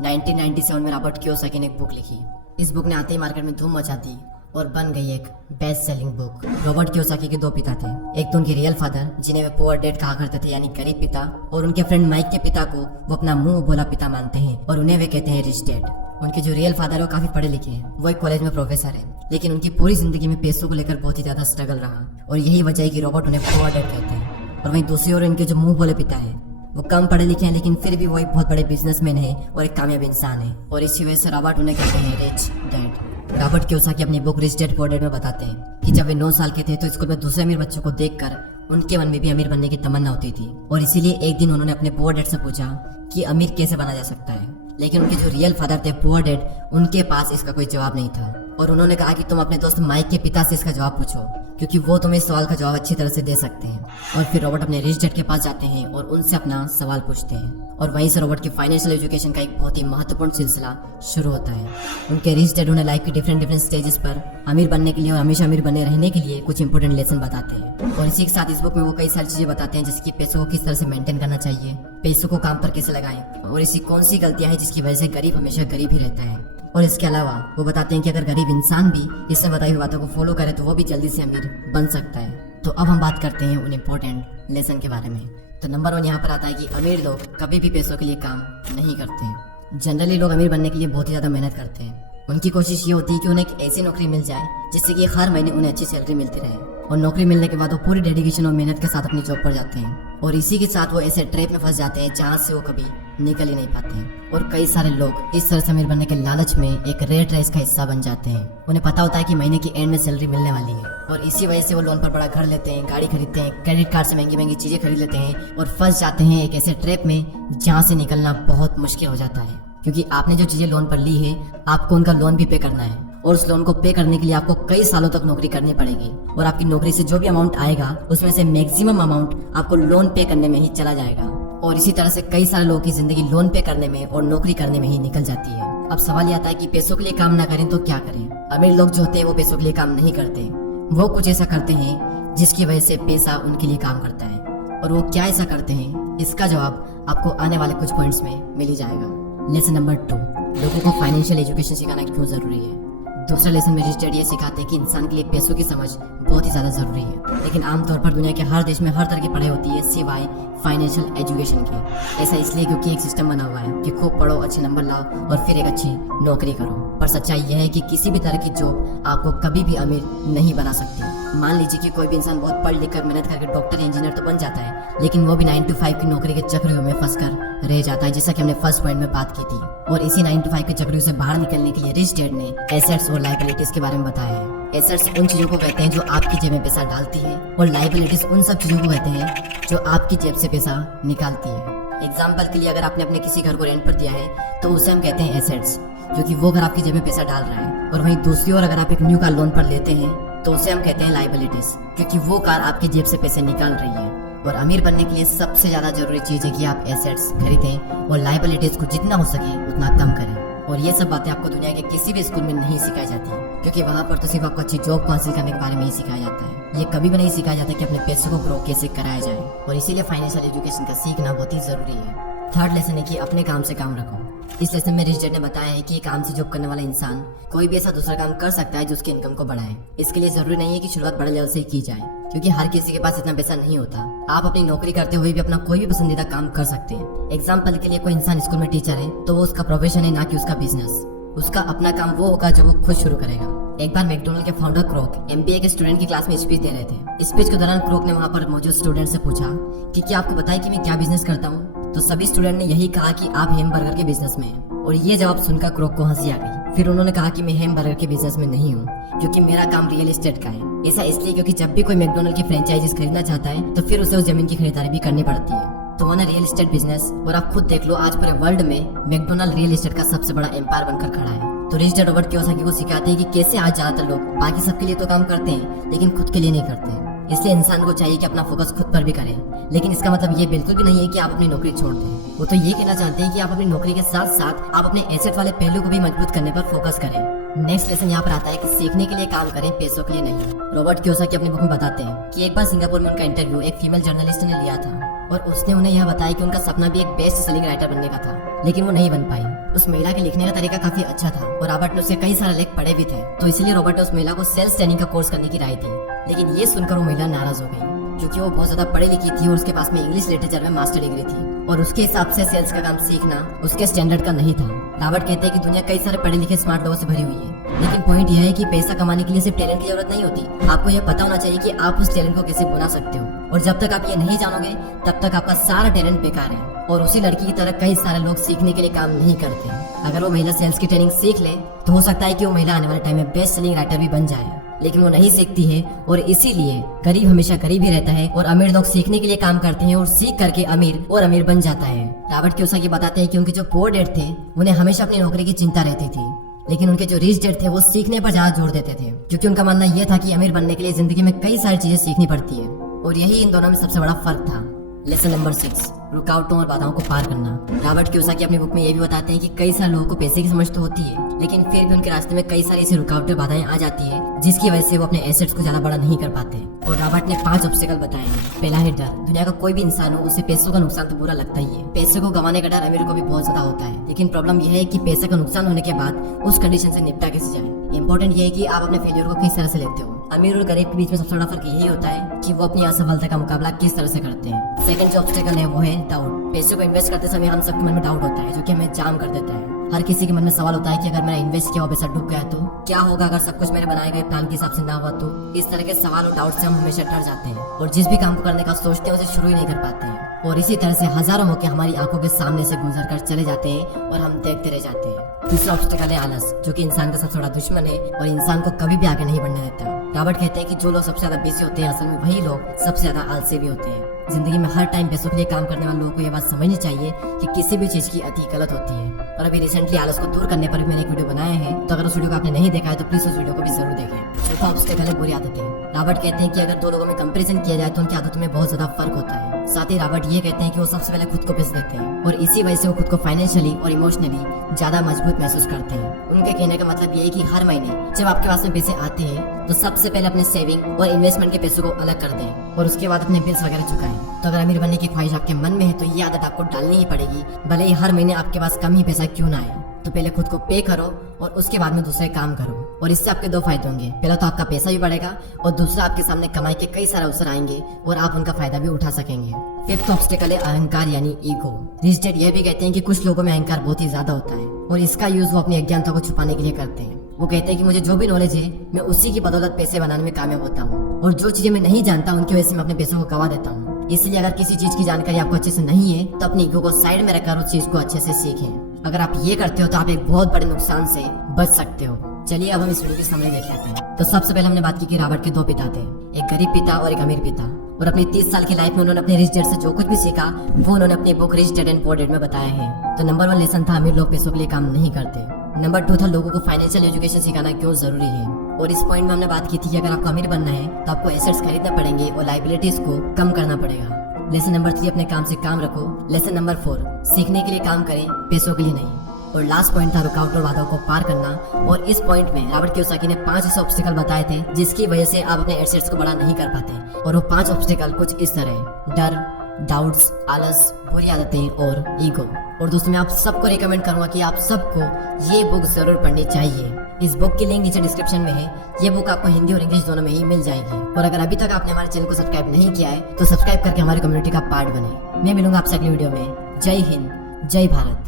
1997 में Robert Kiyosaki ने एक बुक लिखी। इस बुक ने आते ही मार्केट में धूम मचा दी और बन गई एक best selling book. Robert Kiyosaki के दो पिता थे। एक तो उनके रियल फादर जिन्हें वे पुअर डैड कहा करते थे, यानी गरीब पिता, और उनके फ्रेंड माइक के पिता को वो अपना मुंह बोला पिता मानते हैं और उन्हें वे कहते हैं रिच डैड। उनके जो रियल फादर है वो काफी पढ़े लिखे हैं, वो एक कॉलेज में प्रोफेसर है, लेकिन उनकी पूरी जिंदगी में पैसों को लेकर बहुत ही ज्यादा स्ट्रगल रहा और यही वजह है कि रॉबर्ट उन्हें पुअर डैड कहते हैं। और वहीं दूसरी ओर इनके जो मुंह बोले पिता है वो कम पढ़े लिखे हैं, लेकिन फिर भी वो एक बहुत बड़े बिजनेसमैन है और एक कामयाब इंसान है, और इसी वजह से रॉबर्ट उन्हें कहते हैं रिच डैड। रॉबर्ट कियोसाकी अपनी book rich dad poor dad में बताते हैं कि जब वे 9 साल के थे तो स्कूल में दूसरे अमीर बच्चों को देखकर उनके मन में भी अमीर बनने की तमन्ना होती थी, और इसीलिए एक दिन उन्होंने अपने पुअर डैड से पूछा कि अमीर कैसे बना जा सकता है। लेकिन उनके जो रियल फादर थे पुअर डैड, उनके पास इसका कोई जवाब नहीं था, और उन्होंने कहा कि तुम अपने दोस्त माइक के पिता से इसका जवाब पूछो, क्योंकि वो तुम्हें इस सवाल का जवाब अच्छी तरह से दे सकते हैं। और फिर रॉबर्ट अपने रिच डैड के पास जाते हैं और उनसे अपना सवाल पूछते हैं, और वहीं से रॉबर्ट की फाइनेंशियल एजुकेशन का एक बहुत ही महत्वपूर्ण सिलसिला शुरू होता है। उनके रिच डैड उन्हें लाइफ की डिफरेंट स्टेजेस पर अमीर बनने के लिए और हमेशा अमीर बने रहने के लिए कुछ इंपॉर्टेंट लेसन बताते हैं। और इसी के साथ इस बुक में वो कई सारी चीजें बताते हैं, जैसे कि पैसों को किस तरह से मेंटेन करना चाहिए, पैसों को काम पर कैसे लगाएं, और ऐसी कौन सी गलतियां हैं जिसकी वजह से गरीब हमेशा गरीब ही रहता है। और इसके अलावा वो बताते हैं कि अगर गरीब इंसान भी इससे बताई हुई बातों को फॉलो करे तो वो भी जल्दी से अमीर बन सकता है। तो अब हम बात करते हैं उन इम्पोर्टेंट लेसन के बारे में। तो नंबर 1 यहाँ पर आता है कि अमीर लोग कभी भी पैसों के लिए काम नहीं करते। जनरली लोग अमीर बनने के लिए बहुत ही ज़्यादा मेहनत करते हैं। उनकी कोशिश ये होती है कि उन्हें एक ऐसी नौकरी मिल जाए जिससे कि हर महीने उन्हें अच्छी सैलरी मिलती रहे, और नौकरी मिलने के बाद वो पूरी डेडिकेशन और मेहनत के साथ अपनी जॉब पर जाते हैं, और इसी के साथ वो ऐसे ट्रैप में फंस जाते हैं जहाँ से वो कभी निकल ही नहीं पाते हैं। और कई सारे लोग इस तरह से अमीर बनने के लालच में एक रेट रेस का हिस्सा बन जाते हैं। उन्हें पता होता है कि महीने की एंड में सैलरी मिलने वाली है, और इसी वजह से वो लोन पर बड़ा घर लेते हैं, गाड़ी खरीदते हैं, क्रेडिट कार्ड से महंगी महंगी चीजें खरीद लेते हैं, और फंस जाते हैं एक ऐसे ट्रैप में जहाँ से निकलना बहुत मुश्किल हो जाता है। क्योंकि आपने जो चीजें लोन पर ली है आपको उनका लोन भी पे करना है, और उस लोन को पे करने के लिए आपको कई सालों तक नौकरी करनी पड़ेगी, और आपकी नौकरी से जो भी अमाउंट आएगा उसमें से मैक्सिमम अमाउंट आपको लोन पे करने में ही चला जाएगा। और इसी तरह से कई सारे लोगों की जिंदगी लोन पे करने में और नौकरी करने में ही निकल जाती है। अब सवाल ये आता है कि पैसों के लिए काम ना करें तो क्या करें। अमीर लोग जो होते हैं वो पैसों के लिए काम नहीं करते, वो कुछ ऐसा करते हैं जिसकी वजह से पैसा उनके लिए काम करता है। और वो क्या ऐसा करते हैं, इसका जवाब आपको आने वाले कुछ पॉइंट्स में मिल ही जाएगा। लेसन नंबर 2, लोगों को फाइनेंशियल एजुकेशन सिखाना क्यों जरूरी है। दूसरे लेसन में रिच डैड ये सिखाते हैं कि इंसान के लिए पैसों की समझ बहुत ही ज्यादा जरूरी है, लेकिन आमतौर पर दुनिया के हर देश में हर तरह की पढ़ाई होती है सिवाय फाइनेंशियल एजुकेशन के। ऐसा इसलिए क्योंकि एक सिस्टम बना हुआ है कि खूब पढ़ो, अच्छे नंबर लाओ और फिर एक अच्छी नौकरी करो। पर सच्चाई यह है कि किसी भी तरह की जॉब आपको कभी भी अमीर नहीं बना सकती। मान लीजिए कि कोई भी इंसान बहुत पढ़ लिख कर मेहनत करके डॉक्टर इंजीनियर तो बन जाता है, लेकिन वो भी 9 to 5 की नौकरी के चक्रियों में फंसकर रह जाता है, जैसा कि हमने फर्स्ट पॉइंट में बात की थी। और इसी 9 to 5 के चक्रियों से बाहर निकलने के लिए रिच डैड ने एसेट्स और लायबिलिटीज के बारे में बताया है। एसेट्स उन चीजों को कहते हैं जो आपकी जेब में पैसा डालती है, और लायबिलिटीज उन सब चीजों को कहते हैं जो आपकी जेब से पैसा निकालती है। एग्जाम्पल के लिए अगर आपने अपने किसी घर को रेंट पर दिया है तो उसे हम कहते हैं एसेट्स, क्योंकि वो घर आपकी जेब में पैसा डाल रहा है। और वहीं दूसरी ओर अगर आप एक न्यू कार लोन पर लेते हैं तो उसे हम कहते हैं लायबिलिटीज, क्योंकि वो कार आपकी जेब से पैसे निकाल रही है। और अमीर बनने के लिए सबसे ज्यादा जरूरी चीज है कि आप एसेट्स खरीदें और लायबिलिटीज को जितना हो सके उतना कम करें। और ये सब बातें आपको दुनिया के किसी भी स्कूल में नहीं सिखाई जाती, क्योंकि वहाँ पर तो सिर्फ आपको अच्छी जॉब को हासिल करने के बारे में ही सिखाया जाता है। ये कभी भी नहीं सिखाया जाता कि अपने पैसों को ग्रो कैसे कराया जाए, और इसीलिए फाइनेंशियल एजुकेशन का सीखना बहुत ही जरूरी है। थर्ड लेसन है कि अपने काम से काम रखो। इस लेसन में रिच डैड ने बताया है कि काम से जॉब करने वाला इंसान कोई भी ऐसा दूसरा काम कर सकता है जो उसकी इनकम को बढ़ाए। इसके लिए जरूरी नहीं है कि शुरुआत बड़े लेवल से ही की जाए, क्योंकि हर किसी के पास इतना पैसा नहीं होता। आप अपनी नौकरी करते हुए भी अपना कोई भी पसंदीदा काम कर सकते हैं। एग्जाम्पल के लिए कोई इंसान स्कूल में टीचर है तो वो उसका प्रोफेशन है, ना कि उसका बिजनेस। उसका अपना काम वो होगा जो वो खुद शुरू करेगा। एक बार मैकडॉनल्ड के फाउंडर क्रोक एमबीए के स्टूडेंट की क्लास में स्पीच दे रहे थे। स्पीच के दौरान क्रोक ने वहाँ पर मौजूद स्टूडेंट से पूछा कि क्या आपको पता है कि मैं क्या बिजनेस करता हूँ। तो सभी स्टूडेंट ने यही कहा कि आप हैमबर्गर के बिजनेस में हैं। और ये जवाब सुनकर क्रोक को हंसी आ गई। फिर उन्होंने कहा कि मैं हैमबर्गर के बिजनेस में नहीं हूँ, क्योंकि मेरा काम रियल एस्टेट का है। ऐसा इसलिए क्योंकि जब भी कोई मैकडॉनल्ड की फ्रेंचाइजीज खरीदना चाहता है तो फिर उसे उस जमीन की खरीदारी भी करनी पड़ती है। तो वो ना रियल एस्टेट बिजनेस, और आप खुद देख लो आज पूरे वर्ल्ड में मैकडॉनल्ड रियल एस्टेट का सबसे बड़ा एम्पायर बनकर खड़ा है। तो रिच डैड रॉबर्ट कियोसाकी को सिखाते हैं कि कैसे आज ज्यादातर लोग बाकी सबके लिए तो काम करते हैं लेकिन खुद के लिए नहीं करते। इसलिए इंसान को चाहिए कि अपना फोकस खुद पर भी करे, लेकिन इसका मतलब ये बिल्कुल भी नहीं है कि आप अपनी नौकरी छोड़ दें। वो तो ये कहना चाहते हैं कि आप अपनी नौकरी के साथ साथ आप अपने एसेट वाले पहलू को भी मजबूत करने पर फोकस करें। नेक्स्ट लेसन यहाँ पर आता है कि सीखने के लिए काम करें, पैसों के लिए नहीं। रॉबर्ट कियोसाकी अपनी बुक में बताते हैं कि एक बार सिंगापुर में उनका इंटरव्यू एक फीमेल जर्नलिस्ट ने लिया था। और उसने उन्हें यह बताया कि उनका सपना भी एक बेस्ट सेलिंग राइटर बनने का था, लेकिन वो नहीं बन पाई। उस महिला के लिखने का तरीका काफी अच्छा था और रॉबर्ट ने उसके कई सारे लेख पढ़े भी थे, तो इसलिए रॉबर्ट ने उस महिला को सेल्स ट्रेनिंग का कोर्स करने की राय दी। लेकिन ये सुनकर वो महिला नाराज हो गई, क्योंकि वो बहुत ज्यादा पढ़ी लिखी थी और उसके पास में इंग्लिश लिटरेचर में मास्टर डिग्री थी और उसके हिसाब से सेल्स का काम सीखना उसके स्टैंडर्ड का नहीं था। रॉबर्ट कहते हैं कि दुनिया कई सारे पढ़े लिखे स्मार्ट लोगों से भरी हुई है, लेकिन पॉइंट यह है कि पैसा कमाने के लिए सिर्फ टैलेंट की जरूरत नहीं होती। आपको यह पता होना चाहिए कि आप उस टैलेंट को कैसे बुना सकते हो, और जब तक आप ये नहीं जानोगे तब तक आपका सारा टैलेंट बेकार है। और उसी लड़की की तरह कई सारे लोग सीखने के लिए काम नहीं करते। अगर वो महिला सेल्स की ट्रेनिंग सीख ले तो हो सकता है कि वो महिला आने वाले टाइम में बेस्ट सेलिंग राइटर भी बन जाए, लेकिन वो नहीं सीखती है और इसीलिए गरीब हमेशा गरीब ही रहता है और अमीर लोग सीखने के लिए काम करते हैं और सीख करके अमीर और अमीर बन जाता है। रॉबर्ट कियोसाकी बताते हैं कि उनके जो पुअर डैड थे उन्हें हमेशा अपनी नौकरी की चिंता रहती थी, लेकिन उनके जो रिच डैड थे वो सीखने पर ज्यादा जोर देते थे, क्योंकि उनका मानना यह था कि अमीर बनने के लिए जिंदगी में कई सारी चीजें सीखनी पड़ती है, और यही इन दोनों में सबसे बड़ा फर्क था। लेसन नंबर 6, रुकावटों और बाधाओं को पार करना। रॉबर्ट कियोसाकी अपनी बुक में ये भी बताते हैं कि कई सारे लोगों को पैसे की समझ तो होती है, लेकिन फिर भी उनके रास्ते में कई सारी ऐसी रुकावटें बाधाएं आ जाती है जिसकी वजह से वो अपने एसेट्स को ज्यादा बड़ा नहीं कर पाते। और रॉबर्ट ने 5 ऑब्स्टेकल बताए हैं। पहला है डर। दुनिया का कोई भी इंसान हो उसे पैसों का नुकसान तो बुरा लगता ही है। पैसे को गंवाने का डर अमीर को भी बहुत ज्यादा होता है, लेकिन प्रॉब्लम यह है कि पैसे का नुकसान होने के बाद उस कंडीशन से निपटा कैसे जाए। इंपॉर्टेंट ये है कि आप अपने फेलियर को किस तरह से लेते हो। अमीर और गरीब के बीच में सबसे बड़ा फर्क यही होता है कि वो अपनी असफलता का मुकाबला किस तरह से करते हैं। सेकंड जो ऑब्स्टेकल है वो है डाउट। पैसे को इन्वेस्ट करते समय हम सबके मन में डाउट होता है, जो कि हमें जाम कर देता है। हर किसी के मन में सवाल होता है कि अगर मेरा इन्वेस्ट किया हुआ पैसा डूब गया तो क्या होगा, अगर सब कुछ मेरे बनाए गए प्लान के हिसाब से ना हुआ तो। इस तरह के सवाल और डाउट से हम हमेशा डर जाते हैं और जिस भी काम को करने का सोचते हैं उसे शुरू ही नहीं कर पाते हैं, और इसी तरह से हजारों मौके हमारी आंखों के सामने से गुजर कर चले जाते हैं और हम देखते रह जाते हैं। तीसरा ऑब्स्टेकल है आलस, जो कि इंसान का सबसे बड़ा दुश्मन है और इंसान को कभी भी आगे नहीं बढ़ने देता। रॉबर्ट कहते हैं कि जो लोग सबसे ज्यादा बिजी होते हैं असल में वही लोग सबसे ज्यादा आलसी भी होते हैं। जिंदगी में हर टाइम पैसों के लिए काम करने वाले लोगों को यह बात समझनी चाहिए कि किसी भी चीज की अति गलत होती है। और अभी रिसेंटली आलस को दूर करने पर भी मैंने एक वीडियो बनाया है, तो अगर उस वीडियो को आपने नहीं देखा है तो प्लीज उस वीडियो को भी जरूर देखें। चौथा ऑब्स्टेकल है बुरी आदतें। रॉबर्ट कहते हैं कि अगर 2 लोगों में कंपैरिजन किया जाए तो उनकी आदतों में बहुत ज्यादा फर्क होता है। साथ ही रॉबर्ट ये कहते हैं कि वो सबसे पहले खुद को बेच देते हैं और इसी वजह से वो खुद को फाइनेंशियली और इमोशनली ज्यादा मजबूत महसूस करते हैं। उनके कहने का मतलब ये है कि हर महीने जब आपके पास में पैसे आते हैं तो सबसे पहले अपने सेविंग और इन्वेस्टमेंट के पैसों को अलग कर दें और उसके बाद अपने बिल्स वगैरह चुकाएं। तो अगर अमीर बनने की ख्वाहिश आपके मन में है तो ये आदत आपको डालनी ही पड़ेगी, भले ही हर महीने आपके पास कम ही पैसा क्यों ना आए। तो पहले खुद को पे करो और उसके बाद में दूसरे काम करो, और इससे आपके 2 फायदे होंगे। पहला तो आपका पैसा भी बढ़ेगा और दूसरा आपके सामने कमाई के कई सारे अवसर आएंगे और आप उनका फायदा भी उठा सकेंगे। फिफ्थ ऑब्स्टेकल है अहंकार यानी ईगो। रिच डैड यह भी कहते हैं कि कुछ लोगों में अहंकार बहुत ही ज्यादा होता है और इसका यूज वो अपनी अज्ञानता को छुपाने के लिए करते हैं। वो कहते हैं कि मुझे जो भी नॉलेज है मैं उसी की बदौलत पैसे बनाने में कामयाब होता हूँ, और जो चीजें मैं नहीं जानता उनकी वजह से मैं अपने पैसों को गवा देता हूँ। इसलिए अगर किसी चीज की जानकारी आपको अच्छे से नहीं है तो अपनी ईगो को साइड में रखकर उस चीज को अच्छे से सीखें। अगर आप ये करते हो तो आप एक बहुत बड़े नुकसान से बच सकते हो। चलिए अब हम इस वीडियो की समरी देख लेते हैं। तो सबसे पहले हमने बात की कि रॉबर्ट के 2 पिता थे, एक गरीब पिता और एक अमीर पिता, और अपनी 30 साल की लाइफ में उन्होंने अपने रिच डैड से जो कुछ भी सीखा वो उन्होंने अपनी book rich dad and poor dad में बताया है। तो नंबर 1 लेसन था अमीर लोग पैसों के लिए काम नहीं करते। नंबर 2 था लोगों को फाइनेंशियल एजुकेशन सिखाना क्यों जरूरी है, और इस पॉइंट में हमने बात की थी कि अगर आपको अमीर बनना है तो आपको एसेट्स खरीदने पड़ेंगे और लाइबिलिटीज को कम करना पड़ेगा। लेसन नंबर 3 अपने काम से काम रखो। लेसन नंबर 4 सीखने के लिए काम करें, पैसों के लिए नहीं। और लास्ट पॉइंट था रुकावट और बाधाओं को पार करना, और इस पॉइंट में रॉबर्ट कियोसाकी ने 5 ऐसे ऑब्स्टेकल बताए थे जिसकी वजह से आप अपने एसेट्स को बड़ा नहीं कर पाते। और वो 5 ऑब्स्टेकल कुछ इस तरह: डर, डाउट्स, आलस, बुरी आदतें और ईगो। और दोस्तों मैं आप सबको रिकमेंड करूंगा कि आप सबको ये बुक जरूर पढ़नी चाहिए। इस बुक की लिंक नीचे डिस्क्रिप्शन में है। ये बुक आपको हिंदी और इंग्लिश दोनों में ही मिल जाएगी। और अगर अभी तक आपने हमारे चैनल को सब्सक्राइब नहीं किया है तो सब्सक्राइब करके हमारी कम्युनिटी का पार्ट बने। मैं मिलूंगा आपसे अगली वीडियो में। जय हिंद, जय भारत।